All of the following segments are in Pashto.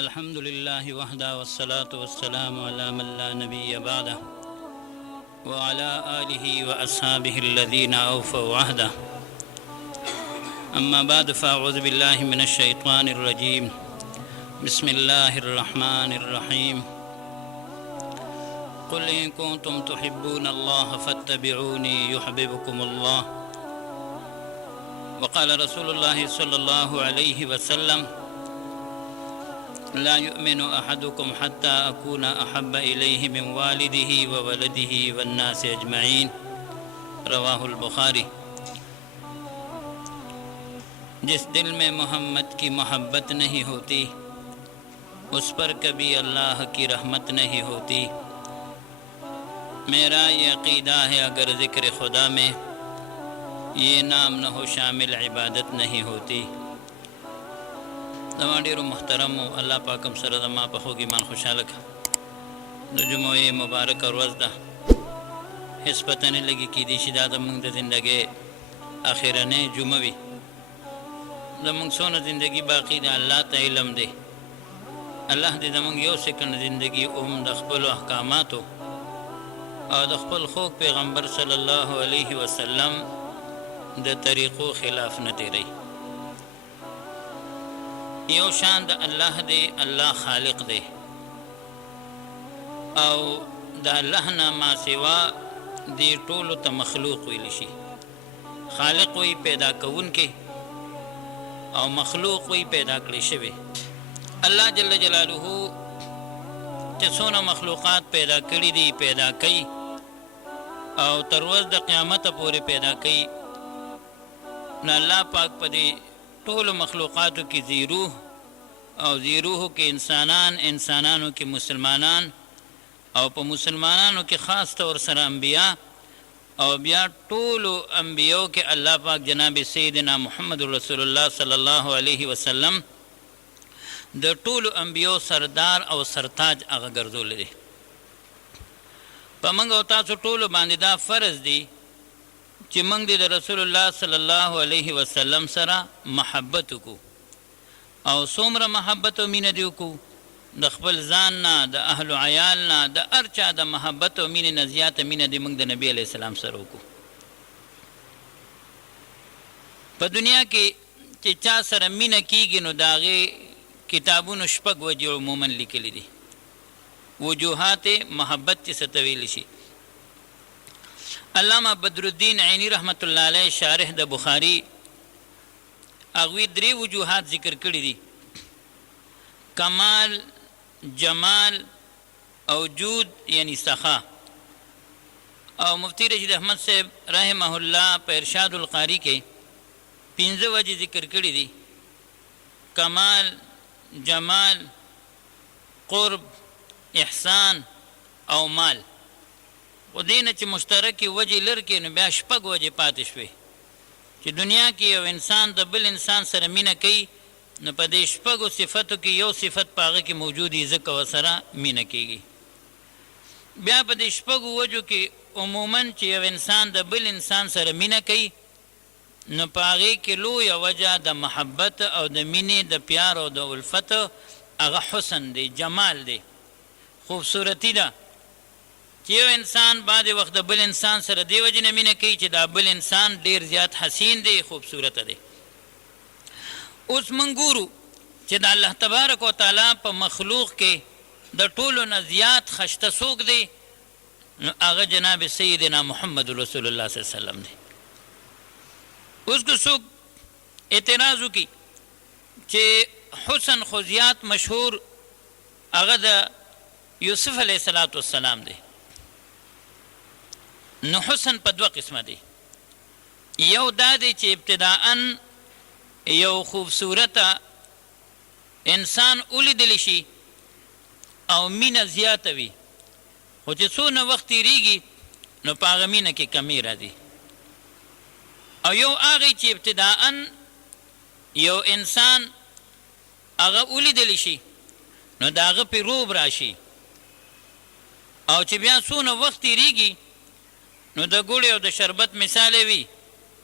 الحمد لله وحده والصلاة والسلام على من لا نبي بعده وعلى آله وأصحابه الذين أوفوا عهده. أما بعد فأعوذ بالله من الشيطان الرجيم. بسم الله الرحمن الرحيم. قل إن كنتم تحبون الله فاتبعوني يحببكم الله. وقال رسول الله صلى الله عليه وسلم: لا يؤمن أحدكم حتى أكون أحب إليه من والده وولده والناس أجمعين. رواه البخاری. जिस दिल में मोहम्मद की मोहब्बत नहीं होती उस पर कभी अल्लाह की रहमत नहीं होती। मेरा ये अक़ीदा है अगर ज़िक्र खुदा में ये नाम न हो शामिल इबादत नहीं होती। زما ډیرو محترمو الله پاکم سره زما په خوږ ایمان خوشحاله کړه. د جمعې مبارکه ورځ ده، هېڅ پته نه لګي کیدای شي دا زموږ د زندګۍ اخرنۍ جمعه وي. زموږ څونه زندګي باقي ده الله ته علم دی. الله دې زموږ یو سکند زندګي د خپلو احکاماتو او د خپل خوږ پیغمبر صلی الله علیه وسلم د طریقو خلاف نه تیری. یو شان د الله دی، الله خالق دی او د الله نه ما سوا دی ټولو ته مخلوق ویل شي. خالق وی پیدا کوونکی او مخلوق وی پیدا کړی شوی. الله جل جلاله چې څونه مخلوقات پیدا کړي دي پیدا کوي او تر ورځې د قیامت پورې پیدا کوي. نو الله پاک په دې ټولو مخلوقاتو کې زیروح او زیروح کې انسانانو کې مسلمانان او په مسلمانانو کې خاص طور سره انبیا او بیا ټولو انبیو کې الله پاک جناب سیدنا محمد رسول الله صلی الله علیه وسلم د ټولو انبیو سردار او سرتاج هغه ګرځولی دی. په موږ او تاسو ټولو باندې دا فرض دی چې موږ د رسول الله صلی الله علیه وسلم سره محبت وکړو او څومره محبت او مینه دې وکړو د خپل ځان نه د اهل عیال نه د هر چا د محبت او مینې نه زیاته مینه دې موږ د نبي علیه السلام سره وکړو. په دنیا کې چې چا سره مینه کیږي نو د هغې کتابونو شپږ وجې عموما لیکلي دي. وجوهات محبت چې څه ته ویلی شي. علامه بدرالدین عینی رحمت الله علیه شارح د بخاری هغوی درې وجوهات ذکر کړي دي: کمال، جمال او جود یعنی سخا. او مفتی رشید احمد صاحب رحمه الله په ارشاد القاری کې 15 وجې ذکر کړي دي: کمال، جمال، قرب، احسان او مال. و دینه چې مشترکې وجې لر کې نو بیا شپږ وجې پاتې شوې چې دنیا کې یو انسان د بل انسان سره مینه کوي نو په دې شپږو صفتو کې یو صفت په هغه کې موجود وي ځکه ورسره مینه کېږي. بیا په دې شپږو وجو کې عموما چې یو انسان د بل انسان سره مینه کوي نو په هغې کې لویه وجه د محبت او د مینې د پیار او د الفت هغه حسن دی، جمال دی، خوبصورتي ده چې یو انسان بعد وخت د بل انسان سره دی وجې نه مینه کوي چې دا بل انسان ډیر زیات حسین دی، خوبصورته دی. اوس موږ ګورو چې د الله تبارک وتعالی په مخلوق کې د ټولو نه زیات خشته څوک دی نو هغه جناب سیدنا محمد رسول الله صلی الله علیه وسلم دی. اوس که څوک اعتراض وکړي چې حسن خو زیات مشهور هغه د یوسف علیه السلام دی. نو حسن په دوه قسمه دی. یو دا دی چې ابتداءً یو خوبصورته انسان ولیدلی شي او مینه زیاته وي خو چې څونه وخت تېرېږي نو په هغه مینه کې کمی راځي. او یو هغې چې ابتداءً یو انسان هغه ولیدلی شي نو د هغه پې روب راشي او چې بیا څونه وخت تېرېږي نو د ګوړې او د شربت مثال وي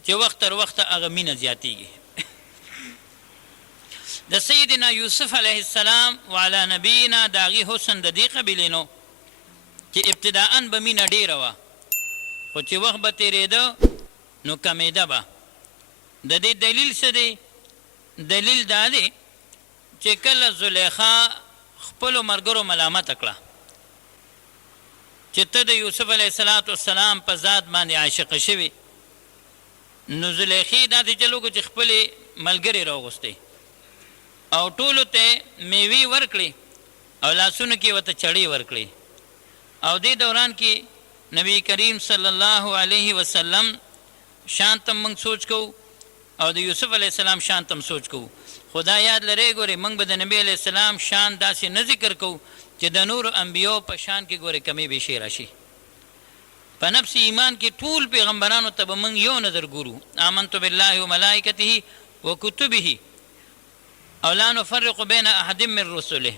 چې وخت تر وخته هغه مینه زیاتېږي. د سیدنا یوسف علیه السلام وعلى نبینا د هغې حسن د دې قبیلې نو چې ابتداءً به مینه ډېره وه خو چې وخت به تېرېده نو کمېده به. د دې دلیل څه دی؟ دلیل دا دی چې کله زلیخا خپلو ملګرو ملامته کړه چې ته د یوسف علیه السلام په ذات باندې عاشقه شوې، نو زلیخې دا دې چل وکړو چې خپلې ملګرې راوغوستې او ټولو ته میوې ورکړې او لاسونو کې ورته چړې ورکړې. او دې دوران کې نبی کریم صلی الله علیه وسلم شان ته موږ سوچ کوو او د یوسف علیه السلام شان ته سوچ کوو. خدا یاد لرئ ګورئ موږ به د نبی علیه السلام شان داسې نه ذکر کوو چې د نورو انبیاو په شان کې ګورئ کمی بیشي راشي. په نفس ایمان کې ټول پیغمبرانو ته به موږ یو نظر ګورو، آمنت بالله وملائکته وکتبه او لا نفرق بین احد من رسله.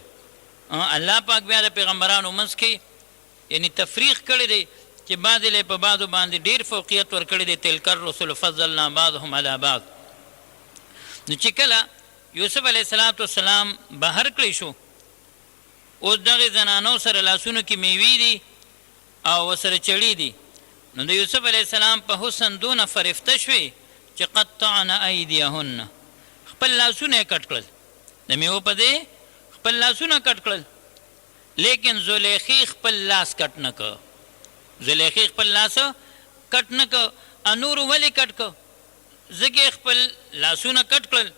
الله پاک بیا د پیغمبرانو منځ کې یعنی تفریق کړی دی چې بعضې له په بعضو باندې ډېر فوقیت ورکړی دی، تلک الرسل فضلنا بعضهم علی بعض. نو چې کله یوسف علیه السلام بهر کړی شو، اوس دغې زنانو سره لاسونو کې میوې دي او ورسره چړې دي، نو د یوسف علیه السلام په حسن دونه فرفته شوې چې قطعن ایدیهن، خپل لاسونه یې کټ کړل، د میوو په دې خپل لاسونه کټ کړل. لیکن زلیخې خپل لاس کټ نه که، زلیخې خپل لاس کټ نه که. انورو ولې کټ که؟ ځکه خپل لاسونه کټ کړل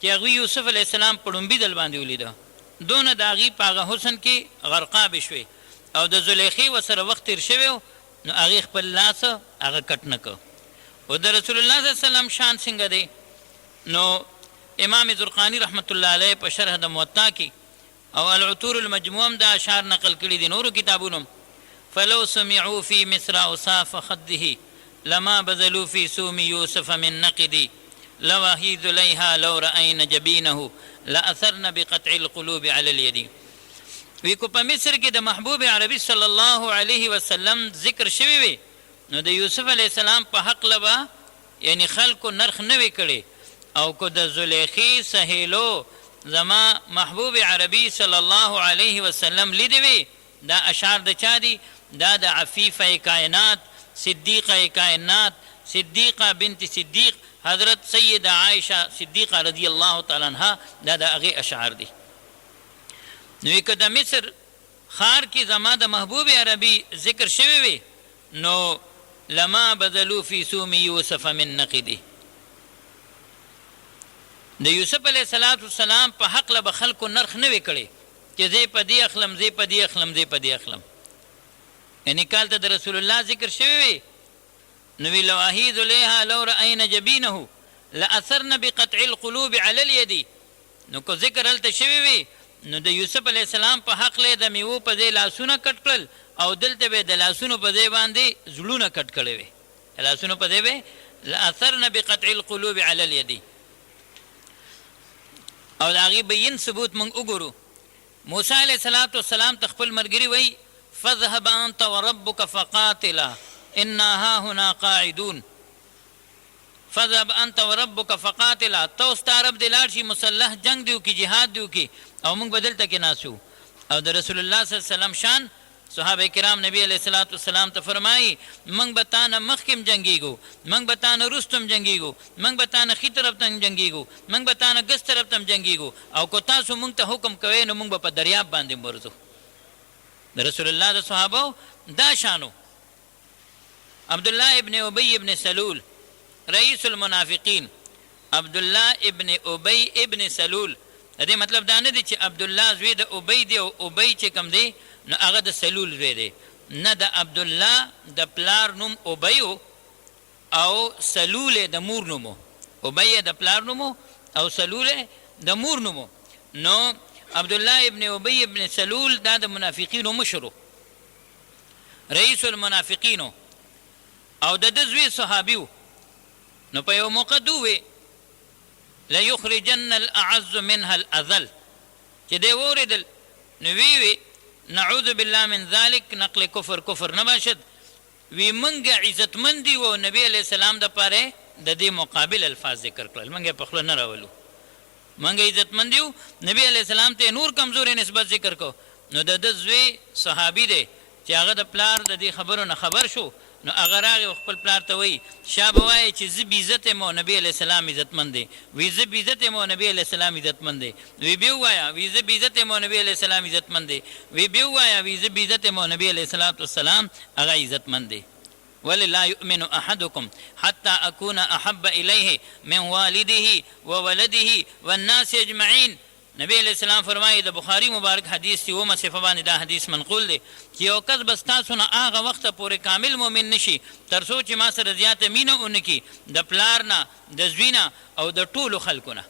چې هغوی یوسف علیه السلام په ړومبي ځل باندې ولیده، دونه د هغې په هغه حسن کې غرقابې شوې او د زلیخې ورسره وخت تېر شوی و، نو هغې خپل لاس هغه کټ نه که. او د رسول الله صلی الله علیه وسلم شان څنګه دی؟ نو امام زرقانی رحمت الله علیه په شرح د موطا کې او العطور المجموع دا اشعار نقل کړي دي نورو کتابونو. فلو سمعوا في مصر اوصاف خده لما بذلوا في سوم يوسف من نقدي لواهي ذليها لو رأين جبينه لأثرن بقطع القلوب على اليد. وی کو په مصر کې د محبوب عربي صلی الله علیه وسلم ذکر شوی وي، نو د یوسف علیه السلام په حق لبا یعنی خلکو نرخ نه وی کړي، او کو د زلیخې سهیلو زما محبوب عربي صلی الله علیه وسلم لیدی وي. دا اشعار د چا دي؟ دا د عفیفه کائنات، صدیقه کائنات، صدیقه بنت صدیق حضرت سیدہ عائشہ صدیقه رضی الله تعالی عنها، دا د هغې اشعار دي. نو که د مصر ښار کې زما د محبوب عربي ذکر شوی وي، نو لما بذلوا فی سوم یوسف من نقدی. د یوسف علیه السلام په حق له به خلکو نرخ نه وی کړی چې زه په دې اخلم، زه په دې اخلم، زه په دې اخلم. یعنی کال ته د رسول الله ذکر شوی وي، نو وی لواهی ذلیها لو رأین جبینه لأثرن بقطع القلوب علی الید. نو که ذکر هلته شوی وي، نو د یوسف علیه السلام په حق له د میوو په ځای لاسونه کټ کړل او دلته به د لاسونو په ځای باندې زړونه کټ کړی وي، لاسونو په ځای به لأثرن بقطع القلوب علی الید. او د هغې بین ثبوت موږ وګورو. موسی علیه السلام ته خپل ملګري وایي فاذهب انت وربك فقاتلا انا هاهنا قاعدون. فاذهب انت وربك فقاتلا، ته ستا رب دې لاړ شي مسلح جنگ دې وکړي، جهاد دې وکړي، او موږ به دلته کې ناست یو. او د رسول الله صلی الله علیه وسلم شان صحابه کرام نبی علیه السلام ته فرمایي موږ به تا نه مخکې جنګېږو، موږ به تا نه وروسته جنګېږو، موږ به تا نه ښي طرف ته جنګېږو، موږ به تا نه ګس طرف ته جنګېږو، او که تاسو موږ ته حکم کوئ نو موږ به په دریاب باندې ورځو. د رسول الله د صحابو دا شانو. عبدالله ابن ابی ابن سلول رئیس المنافقین، عبدالله ابن ابی ابن سلول، د دې مطلب دا نه دی چې عبدالله زوی د ابی دی او ابی چې کوم دی نو هغه د سلول زوی دی، نه، د عبدالله د پلار نوم ابی او سلول د مور نومو، ابی د پلار نومو او سلول د مور نومو. نو عبدالله ابن ابی ابن سلول دا د منافقینو مشرو، رئیس المنافقینو، او د ده زوی صحابیو. نو په یو موقع دوی لیخرجن الاعز منها الاذل، چې دی واورېدل نو وی نعوذ بالله من ذلك، نقل کفر نه باشد. وی منګه عزتمند دي و نبی علیه السلام د پاره د دې مقابل الفاظ ذکر کړل، منګه په خوله نه راولو. منګه عزتمند یو. نبی علیہ السلام ته نور کمزوري نسبت ذکر کو. نو د زوی صحابي دی چې هغه د پلار د دې خبرو نه خبر شو، نو هغه راغی خپل پلار ته وایي شابه وایي چې زه بې عزت یم او نبي علیه السلام عزتمند دی. وایي زه بې عزت یم او نبي علیه السلام عزتمند دی. وایي بیا ووایه، وایي زه بې عزت یم او نبي علیه السلام عزتمند دی. وایي بیا ووایه، وایي زه بې عزت یم او نبي علیه السلام هغه عزتمند دی. ولی لا یؤمن احدکم حتی اکون احب الیه من والده وولده والناس اجمعین. نبی علیہ السلام فرمایي د بخاری مبارک حدیث دی، اومه صفه باندې دا حدیث منقول دی چې یو کس بس تاسو نه هغه وخته پورې کامل مؤمن نشي تر څو چې ما سره زیاته مینه ونکړي د پلار نه، د زوی نه او د ټولو خلکو نه.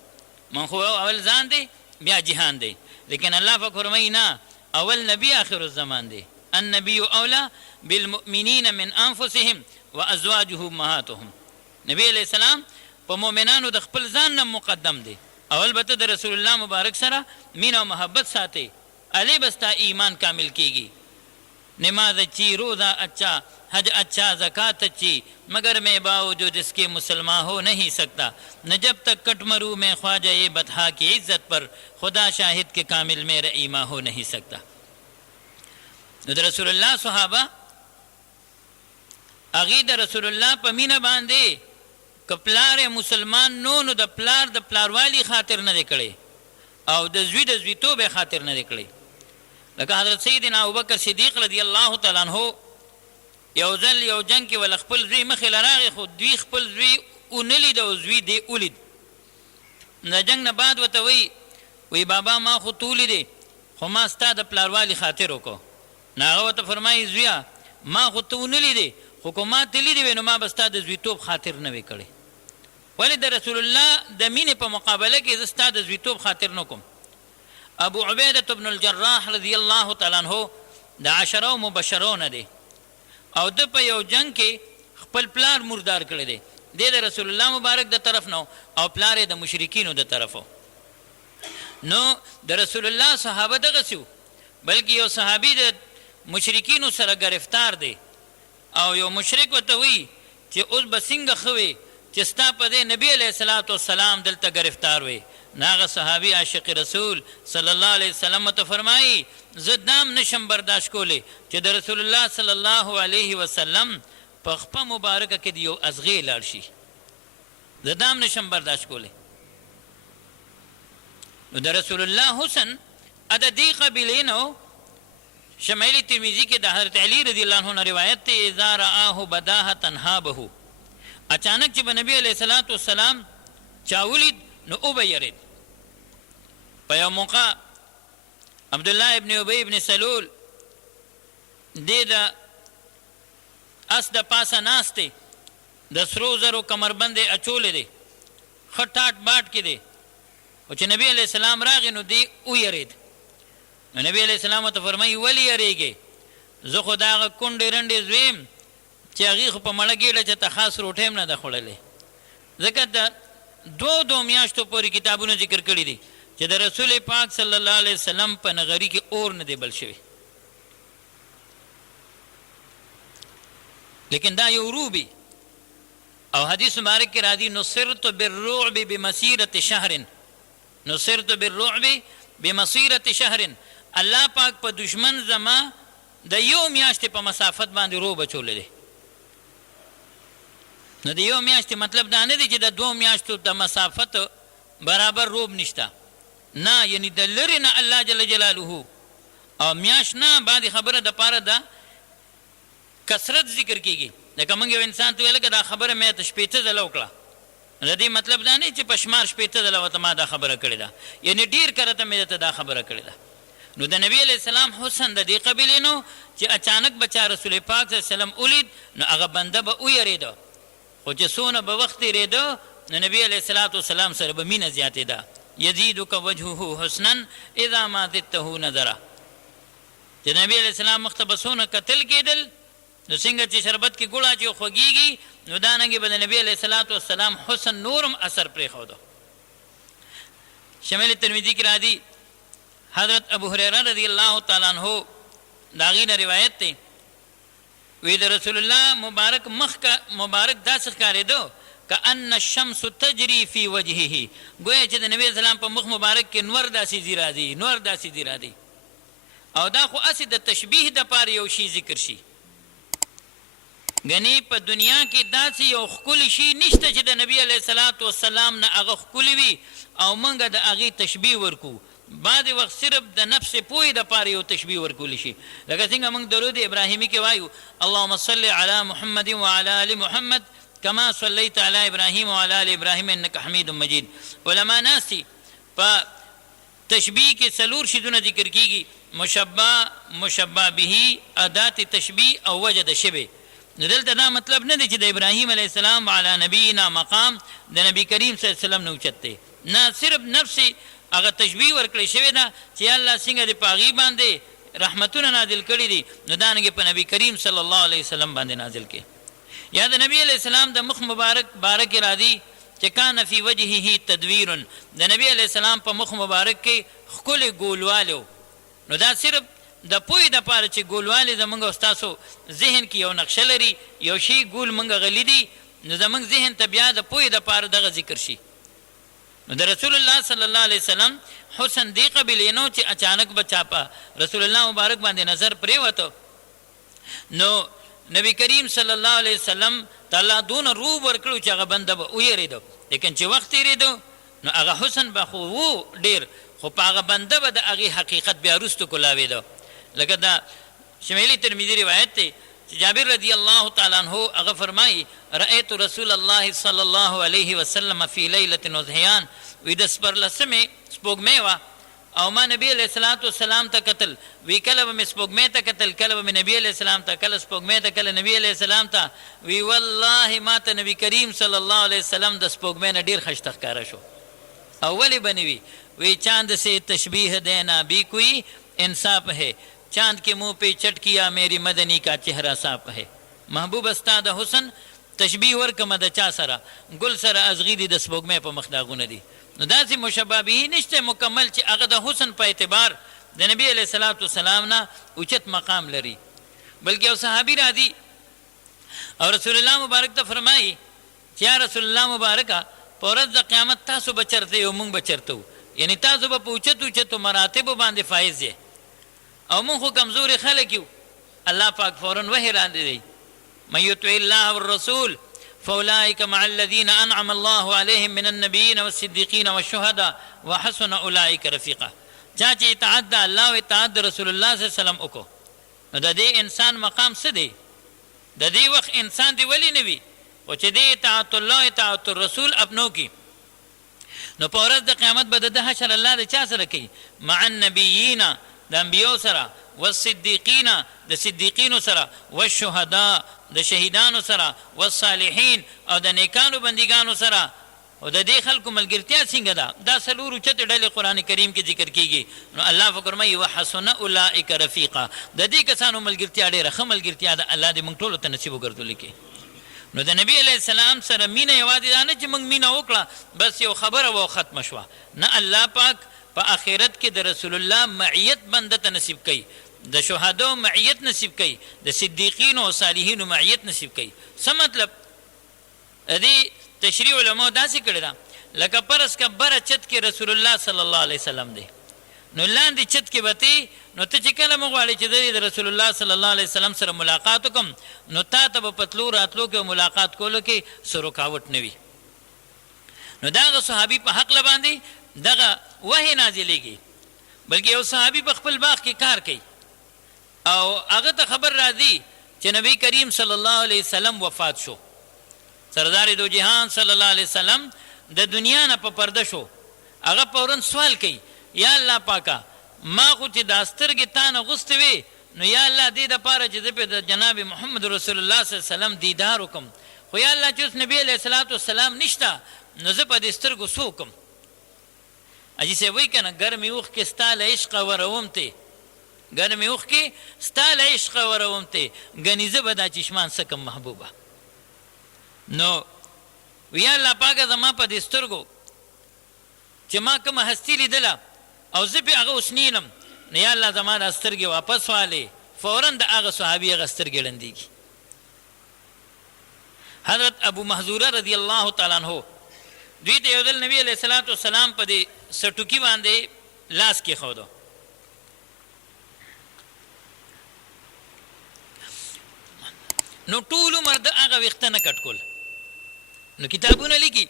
من خو اول ځان دی بیا جهان دی، لیکن الله پاک فرمایي نه، اول نبی آخر الزمان دی. النبی اولا بالمؤمنین من انفسهم وازواجه امهاتهم. نبی علیہ السلام په مؤمنانو د خپل ځان نه مقدم دی، او البته د رسول الله مبارک سره مینه او محبت ساتي، علی بستا ایمان کامل کیږي. نماز اچھی، روزہ اچھا، حج اچھا، زکات اچھی، مگر میں باوجود اس کے مسلمان ہو نہیں سکتا. نہ جب تک کٹ مرو میں خواجہ یہ بطحا کی عزت پر، خدا شاہد کے کامل میرا ایمان ہو نہیں سکتا. نو د رسول الله صحابه هغې د رسول الله په مینه باندې که پلار مسلمان نو نو د پلار د پلاروالی خاطر نه دی کړی او د زوی د زویتوب خاطر نه دی کړی. لکه حضرت سیدنا ابوبکر صدیق رضی الله تعالی عنه یو ځل یو جنګ کې ول خپل زوی مخې له راغی، خو دوی خپل زوی ونه لید او زوی دی ولید. د جنګ نه بعد ورته وی بابا ما خو تو ولیدې خو ما ستا د پلاروالی خاطر وکړو. نو هغه ورته فرمایي زویه ما خو ته ونه لیدې، خو که ما ته لیدې وی نو ما به ستا د زویتوب خاطر نه وی کړی. ولې د رسول الله د مینې په مقابله کې زه ستا د زویتوب خاطر نه کوم. ابو عبیدة بن الجراح رضی الله تعالی عنه د عشرو مبشرو نه دی او د په یو جنګ کې خپل پلار مردار کړی دی. د رسول الله مبارک د طرف نه او پلار د مشرکینو د طرفو. نو د رسول الله صحابه دغسې وو، بلکې یو صحابي د مشرکینو سره گرفتار دی او یو مشرک ورته وی چې اوس به څنګه ښه وي چې ستا په دې نبي علیه الصلاة والسلام دلته گرفتار وی. ناغه صحابي عاشق رسول صلی الله علیه وسلم ته فرمایي زه دام نشم برداشت کولی چې د رسول الله صلی الله علیه وسلم په خپه مبارکه کې د یو ازغې لاړ شي، زه دام نشم برداشت کولی. نو د رسول الله حسن د دې قبیلې نه شمائل ترمذی کې د حضرت علی رضی الله عنه روایت ته اذا رآه بداهة انهابه، اچانک چې نبی علیہ الصلوۃ والسلام چاولید نو او بیرید. په یو موقع عبدالله ابن ابی ابن سلول د اس د پاسه ناسته د سرو زرو کمربند اچولې دی، خټاټ باټ کې دی، او چې نبی علیہ السلام راغی نو دی او یرید. نو نبی علیہ السلام ته فرمایي ولی یریږې؟ زه خو د هغه کونډې رنډې زویم چې هغې خو په مړه ګېډه چې ته خاص روټۍ هم نه ده خوړلې. ځکه د دو میاشتو پورې کتابونه ذکر کړي دي چې د رسول پاک صلی الله علیه وسلم په نغري کې اور نه دی بل شوی، لیکن دا یو روبي. او حدیث مبارک کې راځي نصرت بالرعب بمسیرة شهر، نصرت بالرعب بمسیرة شهر. الله پاک په دشمن زما د یو میاشتې په مسافت باندې روب اچولی دی. نو د یو میاشتې مطلب دا نه دی چې د 2 میاشتو د مسافت برابر روب نشته، نه، یعنی د لرې نه الله جل جلاله او میاشت نه باندې خبره د پاره د کثرت ذکر کیږي. لکه موږ یو انسان ته ویل که دا خبره مې ته 15 ځله وکړه، د دې مطلب دا نه چې په شمار 15 ځله ورته ما دا خبره کړې ده، یعنی ډېر کرته مې درته دا خبره کړې ده. نو د نبی علیہ السلام حسن د دې قبیلې نو چې اچانک بچا رسول پاک صلی الله علیه وسلم ولید نو هغه بنده به ویریده، خو چې څونه به وخت تېرېده نو نبی علیہ الصلاة والسلام سره به مینه زیاتېده. یزیدک وجهه حسنا اذا ما زدته نظره، چې نبی علیہ السلام مخ ته به څونه کتل کېدل نو څنګه چې شربت کې ګوړ اچي خوږېږي نو دانګې به د نبی علیہ الصلاة والسلام حسن نورم اثر پرېښوده. شمال ترمذی کې راځي حضرت ابو هریره رضی الله تعالی عنہ دا غي نه روایت دی، وی د رسول الله مبارک مخ کا مبارک داسې ښکارېدو کأن الشمس تجری فی وجهه، گویا چې د نبی اسلام په مخ مبارک کې نور داسې ځي راځي، نور داسې ځي راځي. او دا خو اسې د تشبیه دپاره یو شی ذکر شي. ګنې په دنیا کې داسې یو ښکلی شي نشته چې د نبي علیه الصلاة والسلام نه هغه ښکلی وي او موږ د هغې تشبیه ورکو. بعضې وخت صرف د نفس پوهې دپاره یو تشبیه ورکولی شي، لکه څنګه موږ درود ابراهیمي کې وایو اللهم صل علی محمد وعلى آل محمد کما صلیت علی ابراهیم وعلى آل ابراهیم انک حمید مجید. علما ناست دي په تشبیه کې څلور شیدونه ذکر کیږي: مشبه، مشبه به، ادات تشبیه او وجه د شبه. نو دلته دا مطلب نه دی چې د ابراهیم علیه السلام علی نبینا مقام د نبی کریم صلی الله علیه وسلم نه اوچت دی، نه، صرف نفس هغه تشبیه ورکړی شوې ده چې الله څنګه د په هغې باندې رحمتونه نازل کړي دي، نو دانګې په نبی کریم صلی الله علیه وسلم باندې نازل کړي. یا د نبی علیه السلام د مخ مبارک باره کې راځي چې کان فی وجهه تدویر، د نبی علیه السلام په مخ مبارک کې ښکلی ګولوالی و. نو دا صرف د پوهې دپاره چې ګولوالی زموږ او ستاسو ذهن کې یو نقشه لري، یو شی ګول موږ غلی دي، نو زموږ ذهن ته بیا د پوهې دپاره دغه ذکر شي. نو د رسول الله صلی الله علیه وسلم حسن دی قبیلې نو چې اچانک به چا په رسول الله مبارک باندې نظر پرېوته، نو نبی کریم صلی الله علیه وسلم ته الله دونه روب ورکړو چې هغه بنده به ویرېده، لیکن چې وخت تېرېده نو هغه حسن به خو و ډېر، خو په هغه بنده به د هغې حقیقت بیا وروستو کولاوېده. لکه دا شمیلی ترمذي روایت دی چې جابر رضی الله تعالی عنه هغه فرمایي رأیت رسول الله صلی الله علیه وسلم فی لیلة وضحیان، وی د سپرلسمې سپوږمۍ وه او ما نبی علیه الصلاة والسلام ته کتل، وی کله به مې سپوږمۍ ته کتل، کله به مې نبی علیه السلام ته، کله سپوږمۍ ته، کله نبی علیه السلام ته، وی والله ما ته نبی کریم صلی الله علیه وسلم د سپوږمۍ نه ډېر ښایسته ښکاره شو. او ولې به نه وي؟ وی چاند سے تشبیح دینا بھی کوئی انصاف ہے، چاند کے منہ پہ چٹ کیا میری مدنی کا چہرہ صاف ہے. محبوب استا د حسن تشبیه ورکمه د چا سره؟ ګل سره ازغي دي د سپوږمۍ په مخ داغونه دي. نو داسې مشبه به نشته مکمل چې هغه د حسن په اعتبار د نبی علیه الصلاة والسلام نه اوچت مقام لري. بلکې یو صحابي راځي او رسول الله مبارک ته فرمایي چې یا رسول الله مبارکه په ورځ د قیامت تاسو به چرته یو موږ به چرته وو، یعنی تاسو به په اوچتو اوچتو مراتبو باندې فایز یې او موږ خو کمزوري خلک یو. الله پاک فوراً وحی راندې دی من یطع الله والرسول فاولئک مع الذین انعم الله علیهم من النبیین والصدیقین والشهداء وحسن اولئک رفیقا. چا چې اطاعت د الله او اطاعت د رسول الله صلی الله علیه وسلم وکړو، نو د دې انسان مقام څه دی؟ د دې وخت انسان دی ولې نه وي؟ خو چې دې اطاعت الله اطاعت الرسول اپنو کی، نو په ورځ د قیامت به د حشر الله د چا سره کوي؟ مع النبیین، د انبیو سره، والصدیقین، د صدیقینو سره، والشهداء، د شهیدانو سره، والصالحین، او د نیکانو بندګانو سره. او د دې خلکو ملګرتیا څنګه ده؟ دا څلور اوچتې ډلې قرآن کریم کې ذکر کیږي. نو الله فرمایي وحسن اولئک رفیقا، د دې کسانو ملګرتیا ډېره ښه ملګرتیا ده. الله دې موږ ټولو ته نصیب وګرځولي کې. نو د نبی علیه السلام سره مینه یوازې دا نه چې موږ مینه وکړه بس یو خبره و ختمه شوه، نه، الله پاک په آخرت کې د رسول الله معیت بنده ته نصیب کوي، د شهداو معیت نصیب کوي، د صدیقینو او صالحینو معیت نصیب کوي. څه مطلب؟ دې تشریح علماء داسې کړې ده لکه فرض که بره چت کې رسول الله صلی الله علیه وسلم دی، نو لاندې چت کې به تی، نو ته چې کله مو غواړې چې د رسول الله صلی الله علیه وسلم سره ملاقات وکړم، نو تا ته به په تلو راتلو کې او ملاقات کولو کې څه رکاوټ نه وي. نو د هغه صحابي په حق باندې دغه وحی نازلېږي. بلکې یو صحابي په خپل باغ کې کار کوي او هغه ته خبر راځي چې نبی کریم صلی الله علیه وسلم وفات شو. سردار دو جهان صلی الله علیه وسلم د دنیا نه په پرده شو. هغه فوراً سوال کوي یا الله پاکه ما خو چې دا سترګې تا نه غوستې وې، نو یا الله دې دپاره چې زه پې د جناب محمد رسول الله صلی الله علیه وسلم دیدار وکړم، خو یا الله چې اوس نبی علیه الصلاة والسلام نشته، نو زه په دې سترګو څه وکړم؟ اجي صاحب وایي که نه ګرمې اوښ کې ستا له عشقه وروم تی، ګرمې اوښ کې ستا له عشقه وروم تی، ګنې زه به دا چشمان څه کړم محبوبه؟ نو یا الله پاکه زما په دې سترګو چې ما کومه هستي لیدله او زه پې هغه اوس نیلم، نو یا الله زما دا سترګې واپس والې. فوراً د هغه صحابي هغه سترګې ړندېږي. حضرت ابو محذوره رضی الله تعالی عنہ دوی ته یو ځل نبی علیہ الصلوۃ والسلام په دې سټوکی باندې لاس کې خودو. نو ټول عمر د هغه وخت نه کټ کول. نو کتابونه لیکي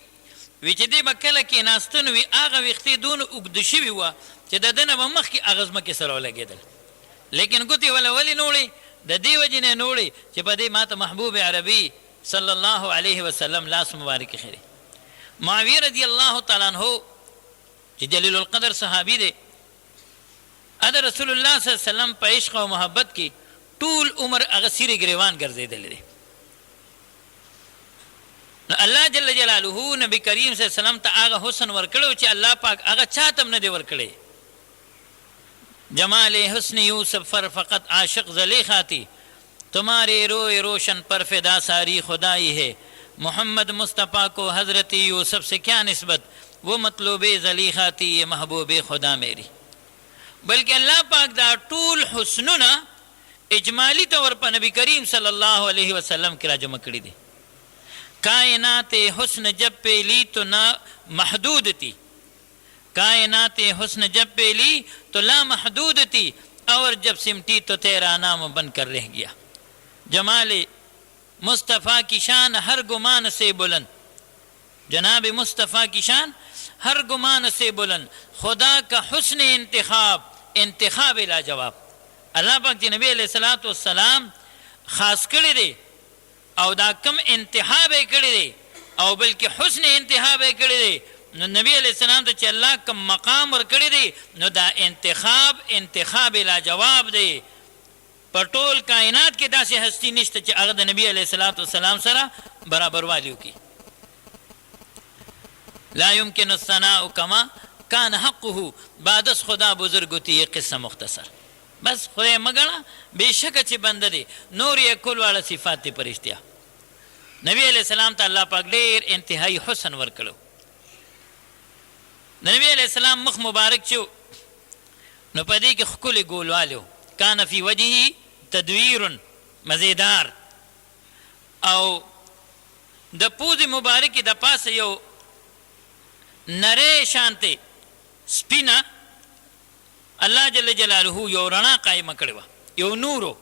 وی چې دې مکله کې ناستنو وی هغه وخت دون وګد شوی و چې د دنه به مخ کې اغزمه کې سره لګیدل، لیکن ګوتی ولا ولی نوړي د دې وجنه نوړي چې په دې ماته محبوب عربي صلی الله علیه وسلم لاس مبارک خیره. معاویه رضی الله تعالی عنہ چې جلیل القدر صحابي دی، اده رسول الله صلی الله علیه وسلم په عشق او محبت کې ټول عمر هغه سیری ګریوان ګرځیدل دي. نو الله جل جلاله نبی کریم صلی الله علیه وسلم ته هغه حسن ورکړو چې الله پاک هغه چاته نه دی ورکړي. جمال حسن یوسف فر فقط عاشق زلیخا تھی، تمہارے روئے روشن پر فدا ساری خدائی ہے، محمد مصطفیٰ کو حضرت یوسف سے کیا نسبت، وہ مطلوب زلیخا تھی یہ محبوب خدا میری. بلکہ اللہ پاک دا ټول حسننا اجمالی طور پر نبی کریم صلی اللہ علیہ وسلم کی راجمع کری دی. کائنات حسن جب پہ لی تو نہ محدود تھی، کائنات حسن جب پہ لی تو لا محدود تھی، اور جب سمٹی تو تیرا نام بن کر رہ گیا. جمال مصطفیٰ کی شان ہر گمان سے بلند، جناب مصطفیٰ کی شان ہر گمان سے بلند، خدا کا حسن انتخاب انتخاب لاجواب. اللہ پاک جی نبی علیہ الصلوۃ والسلام خاص کړی دی او دا کم انتخاب یې کړی دی او بلکې حسن انتخاب یې کړی دی. نو نبی علیہ السلام ته چې الله کم مقام ورکړی دی نو دا انتخاب لاجواب دی. په ټول کائنات کې داسې هستی نشته چې هغه د نبی علیہ الصلوۃ والسلام سره برابر والی وکړي. لا يمكن الثناء كما كان حقه بعد از خدا بزرگ ہوتی یہ قصہ مختصر. بس خدای مګړه بېشکه چې بنده دی نور یې کول واړه صفات دی پرشتیا. نبی علیہ السلام ته الله پاک ډېر انتهایی حسن ورکړو. د نبی علیہ السلام مخ مبارک چې نو په دې کې ښکلې ګولوالی کان فی وجهه تدویر مزیدار، او د پوزې مبارکې د پاسه یو نری شانتې سپینه الله جل جلاله یو رڼا قایمه کړې وه، یو نورو،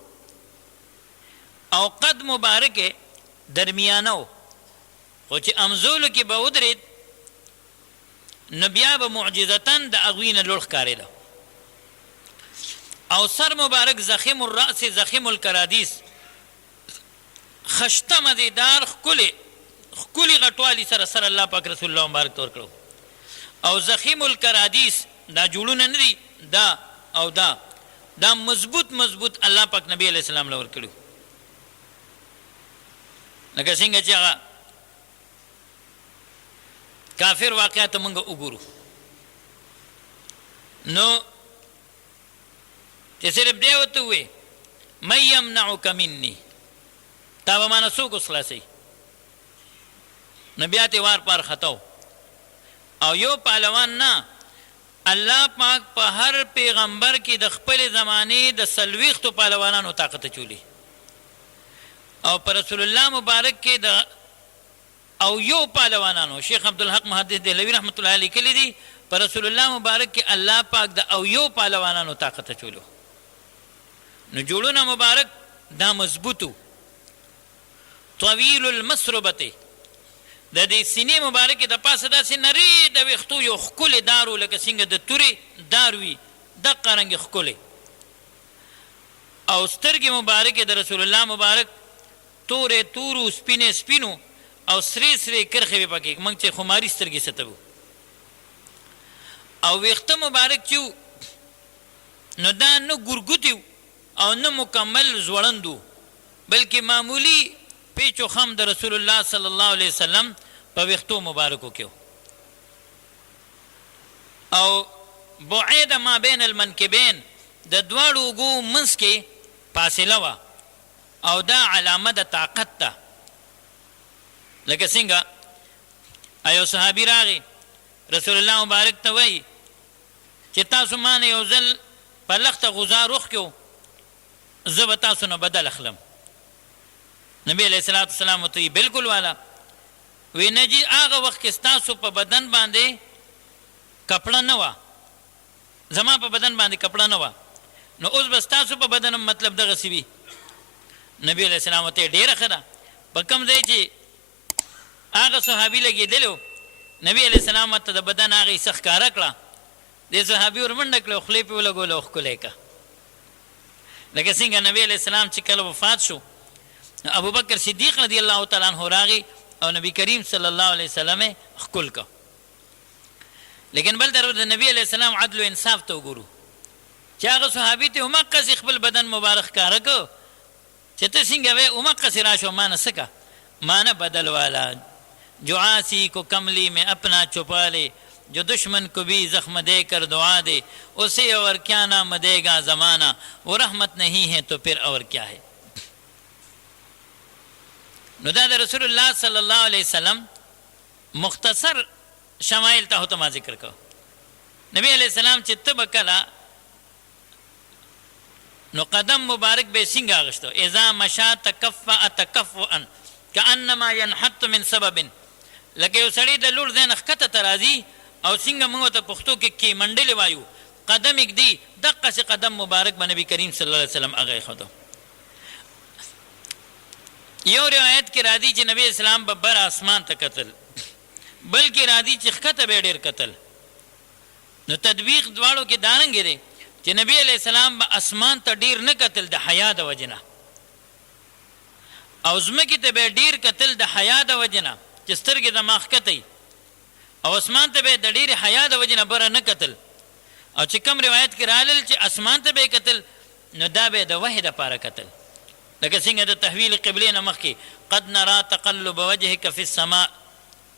او قد مبارکې درمیانه و، خو چې امزولو کې به ودرېد نو بیا به معجزتن د هغوی نه لوړ ښکارېده. او سر مبارک زخیم الرأس زخیم الکرادیس، خشته مزیدار ښکلي غټوالي سره سره الله پاک رسول الله مبارک ته ورکړو. او زخیم الکرادیس دا جوړونه نه دي، دا او دا مضبوط الله پاک نبی علیہ السلام له ورکړو. لکه څنګه چې هغه کافر واقعات موږ وګورو نو چې صرف دی ورته ووایي من یمنعک مني، تا به مانه څوک اوس خلاصوي؟ نو بیا ترې وار پار خطو. او یو پهلوان نه، الله پاک په هر پیغمبر کې د خپل زمانې د 40 پهلوانانو طاقت اچولی، او پر رسول الله مبارک کې د او یو پهلوانانو شیخ عبدالحق محدث دهلوی رحمت الله علیه کلی دی پر رسول الله مبارک کې الله پاک د او یو پهلوانانو طاقت اچولو. نو جوړونه مبارک دا مضبوطو طویل المسربته، د دې سینې مبارکې د پاسه داسې نری د ویښتو یو ښکلې دارو لکه څنګه د تورې دار وي دقه رنګې ښکلې، او سترګې مبارکې د رسول الله مبارک تورې تورو سپینې سپینو او سرې کرښې وې پکې، موږ چې خماري سترګې ستبو. او ویښته مبارک چې نو دا نه ګورګوتي او نه مکمل زوړندو، بلکې معمولی پیچو خم د رسول الله صلی الله علیه وسلم په ویښتو مبارکو کې، او بعید ما بین المنکبین د دواړو اوږو منځ کې فاصله وه، او دا علامه د طاقت ده. لکه څنګه یو صحابي راغی رسول الله مبارک ته وایي چې تاسو ما نه یو ځل په لخته غذا روخ کړو، زه به تاسو نه بدل اخلم. نبی علیہ الصلوۃ والسلام ورته بالکل والا وی نه جی هغه وخت کې ستاسو په بدن باندې کپڑا نه وه، زما په بدن باندې کپڑا نه وه، نو اوس به ستاسو په بدن مطلب دغسې وي. نبی علیہ السلام ورته ډېره ښه ده. په کوم ځای چې هغه صحابي لګېدلی و، نبی علیہ السلام ورته د بدن هغه حصه ښکاره کړه، دې صحابي ور منډه کړه، خولې پې ولګوله او ښکلی کړه. لکه څنګه نبی علیہ السلام چې کله وفات شو، ابوبکر صدیق رضی الله تعالی عنہ راغی او نبی کریم صلی الله علیه وسلم یې ښکل کړه. لیکن بل طرف د نبی علیہ السلام عدل و انصاف ته وګورو چې هغه صحابي ته همقسې خپل بدن مبارک ښکاره کړه چې ته څنګه وې، همقسې راشو ما نه څه کړه، ما نه بدل والا جو عاصی کو کملی میں اپنا چھپا لے، جو دشمن کو بھی زخم دے کر دعا دے، اسے اور کیا نام دے گا زمانہ، وہ رحمت نہیں ہے تو پھر اور کیا ہے. نو دا د رسول الله صلی الله علیه وسلم مختصر شمایل ته ته ما ذکر کو. نبی علیہ السلام چې ته به کله نو قدم مبارک به څنګه اغشتو، اذا مشا تکفأ تکفؤا کانما ينحط من سبب، لکه یو سړی د لور ځای نه ښکته ته راځي او څنګه موږ ته پښتو کې منډلې وایو، قدم ایږدي، دقسې قدم مبارک به نبي کریم صلی الله علیه وسلم هغه ایښودو. یو روایت کې راځي چې نبی اسلام به بر آسمان ته کتل، بلکې راځي چې ښکته به ډېر کتل. نو تطبیق دواړو کې دارنګې دی چې نبی علیہ السلام به اسمان ته ډېر نه کتل د حیا د وجې نه، او ځمکې ته به ډېر کتل د حیا د وجې نه چې سترګې زما ښکته، او اسمان ته به د ډېرې حیا د وجې نه بره نه کتل. او چې کوم روایت کې رالل چې اسمان ته به کتل، نو دا به د وحی دپاره کتل، لکه څنګه د تحویل قبلې نه مخکې قد نرا تقلب وجهک فی السماء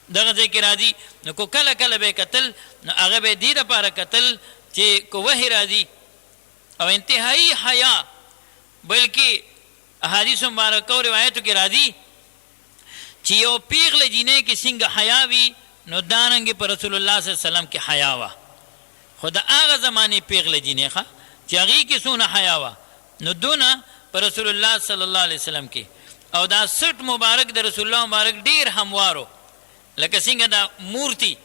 دغه ځای کې راځي. نو کو کله کله به کتل، نو هغه به دې دپاره کتل چې کو وحی راځي او انتهایی حیا. بلکې احادیث مبارکه او روایتو کې راځي چې یو پیغله جینۍ کې څنګه حیا وي، نو دارنګې په رسول الله صلی الله علیه وسلم کې حیا وه. خو د هغه زمانې پیغله جینۍ ښه چې هغې کې څونه حیا وه، نو دونه په رسول الله صلی الله علیه وسلم کې. او دا سټ مبارک د رسول الله مبارک ډېر هموارو، لکه څنګه دا مورتی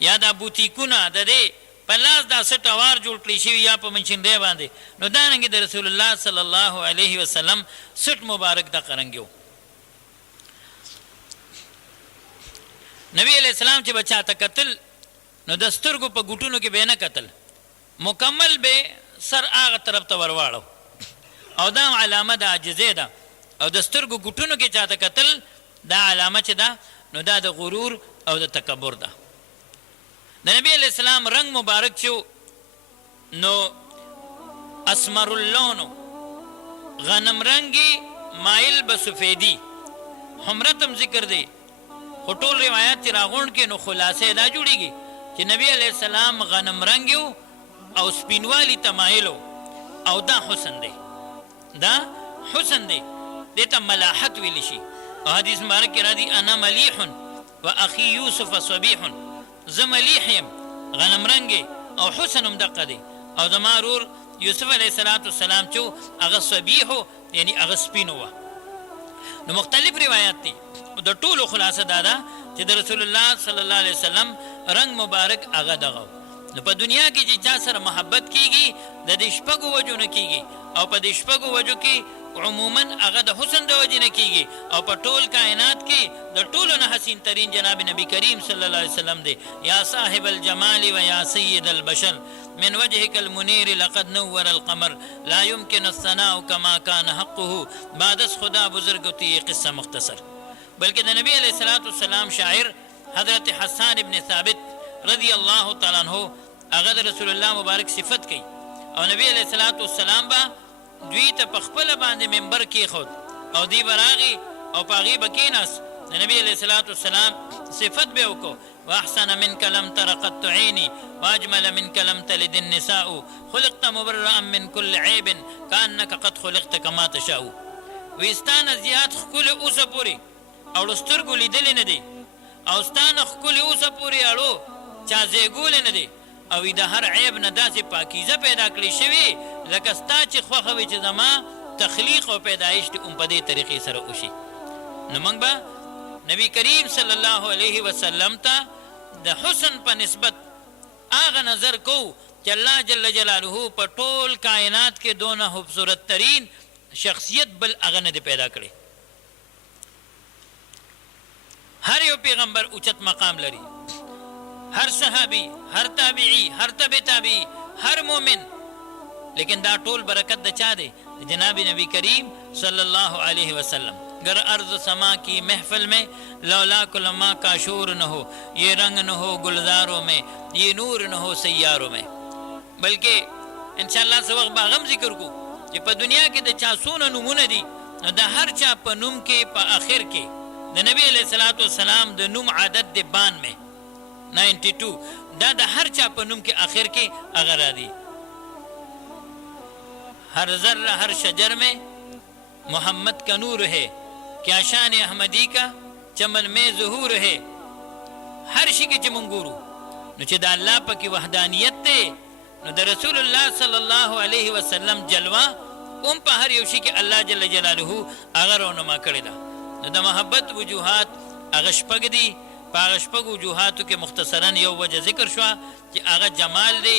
یا دا بوتیکونه د دې په لاس دا سټ اوار جوړ کړي شوي یا په منشنډۍ باندې، نو دارنګې د رسول الله صلی الله علیه وسلم سټ مبارک دا قرنګ و. نبی علیہ السلام چې به چاته کتل، نو د سترګو په ګوټونو کې به نه کتل، مکمل به سر هغه طرف ته ورواړو، او دا علامه د عاجزۍ ده. او د سترګو ګوټونو کې چاته کتل، دا علامه چې ده نو دا د غرور او د تکبر ده. د نبی علیہ السلام رنگ مبارک چې نو اسمر اللونو، غنم رنگی مایل به سفیدی، حمرتم ذکر دی، خو ټول روایات چې راغونډ کې نو خلاصې دا جوړیږي چې نبی علیہ السلام غنم رنګ او سپینوالی ته مایلو، او دا حسن دی، دا حسن دی، دې ته ملاحت ویلی شي. او حدیث مبارک کې راځي انا ملیح و اخی یوسف صبیح، زه ملیح یم، غنم رنګ او حسن هم دقه دی، او زما ورور یوسف علیه السلام چې هغه صبیح یعنی هغه سپین وه. نو مختلف روایات دي، د ټولو خلاصه دا ده چې د رسول الله صلی الله علیه وسلم رنگ مبارک هغه دغه. نو په دنیا کې چې چا سره محبت کیږي د دې شپږو وجو نه کیږي، او په دې شپږو وجو کې عموما هغه د حسن د وجې نه کیږي، او په ټول کائنات کې د ټولو نه حسین ترین جناب نبی کریم صلی الله علیه وسلم دی. یا صاحب الجمال و یا سید البشر من وجهك المنیر لقد نور القمر لا يمكن الثناء كما كان حقه بعد از خدا بزرگتی قصه مختصر. بلکې د نبی علیہ السلام شاعر حضرت حسان ابن ثابت رضی الله تعالی عنہ هغه د رسول الله مبارک صفت کوي، او نبی علیہ السلام با دوی ته په خپله باندې منبر کېښود، او دی به راغی او په هغې به کېناست، د نبی علیہ السلام صفت به وکړو واحسن منك لم تر قط عيني واجمل منك لم تلد النساء خلقت مبرئا من كل عيب كانك قد خلقت كما تشاء. وستانه زیات ښکلې اوسه پورې او سترګو لیدلې نه دی، او ستانه ښکلې اوسه پورې اړو چا زیږولې نه دی، او د هر عیب نه داسې پاکیزه پیدا کړې شوې لکه ستا چې خوښه وي چې زما تخلیق او پیدایش دې په دې طریقې سره وشي. نو موږ به نبی کریم صلی الله علیه وسلم ته د حسن په نسبت هغه نظر کو چې الله جل جلاله په ټول کائنات کې دونه خوبصورت ترین شخصیت بل هغه نه پیدا کړي. هر یو پیغمبر اوچت مقام لري، هر صحابي، هر تابعی، هر تبع تابعی، هر مومن، لیکن دا ټول برکت د چا دی؟ جناب نبی کریم صلی اللہ علیہ وسلم. گر ارض سما کی محفل میں لولا کلما کا شور نہ ہو، یہ رنگ نہ ہو گلزاروں میں، یہ نور نہ ہو سیاروں میں. بلکہ انشاءاللہ سو وقت باغم ذکر کو چې په دنیا کې د چا څونه نومونه دي، نو د هر چا په نوم کې په آخر کې د نبی علیہ الصلوۃ والسلام د نوم عدد د 92 دا د هر چا په نوم کې آخر کې هغه را دي. ہر ذرہ ہر شجر میں محمد کا نور ہے، کیا شان احمدی کا چمن میں ظہور ہے. ہر شي کې چې مونږ ګورو نو چې د الله پکې وحدانیت دی، نو د رسول الله صلی الله علیه وسلم جلوه په هر یو شي کې الله جل جلاله هغه رونما کړی ده. نو د محبت وجوهات هغه شپږ دي. په هغه شپږ وجوهاتو کې مختصرا یو وجه ذکر شوه چې هغه جمال دی،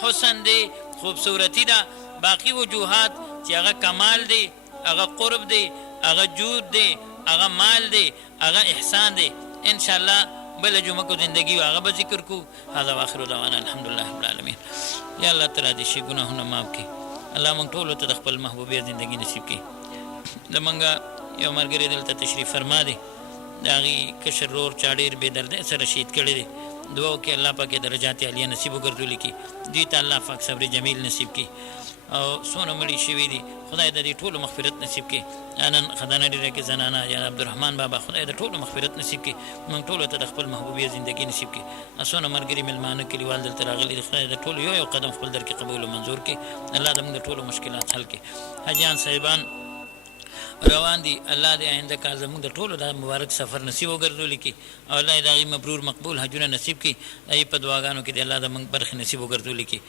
حسن دی، خوبصورتی ده. باقی وجوهات چې هغه کمال دی، هغه قرب دی، هغه جود دی، هغه مال دی، هغه احسان دی. ان شاء الله بل جمعه کو زندگی هغه به ذکر کو. هذا واخر دعوانا الحمدلله رب العالمین. یا الله تعالی دې شي ګناهونه معاف کړي. الله موږ ټول ته د خپل محبوبې زندگی نصیب کړي. زمونږ یو ملګری دلته تشریف فرما دی، د هغې کشر رور چا ډېر بې دردۍ سره شهید کړی دی. دعا وکړئ الله پاک یې درجات عالیه نصیب وګرځولي کړي، دوی ته الله پاک صبر جمیل نصیب کړي. او څونه مړي شوي دي خدای د دې ټولو مغفرت نصیب کړي. نن خزانه ډېره کې زنانه یا عبدالرحمن بابا خدای د ټولو مغفرت نصیب کړي. موږ ټولو ته د خپل محبوبې زندګي نصیب کړي. څونه ملګري مېلمانه کلیوال دلته راغلي دي، خدای د ټولو یو قدم خپل در کې قبول او منظور کړي. الله د موږ د ټولو مشکلات حل کړي. حاجیان صاحبان روان دي، الله دې آینده کال زموږ د ټولو دا مبارک سفر نصیب وګرځولي کړي او الله د هغې مبرور مقبول حجونه نصیب کړي. د هغې په دعاګانو کې د الله د موږ برخې نصیب وګرځولي کړي.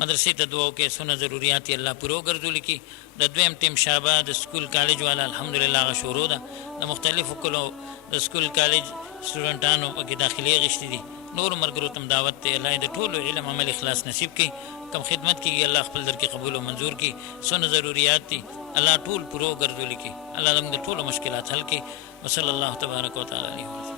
مدرسې ته دعا وکړئ، څونه ضروریات یې الله پوره وګرځولي کړي. د دویم ټیم شابه د سکول کالج والا الحمدلله هغه شروع ده. د مختلفو کلو د سکول کالج سټوډنټانو پکې داخلي اخیستې دي. نورو ملګرو ته هم دعوت دی، الله د ټولو علم عمل اخلاص نصیب کړي. کم خدمت کېږي الله خپل در کې قبول او منظور کړي. څونه ضروریات دي الله ټول پوره وګرځولي کړي. الله زموږ د ټولو مشکلات حل کړي. وصلی الله تبارک وتعالی علیه وسلم.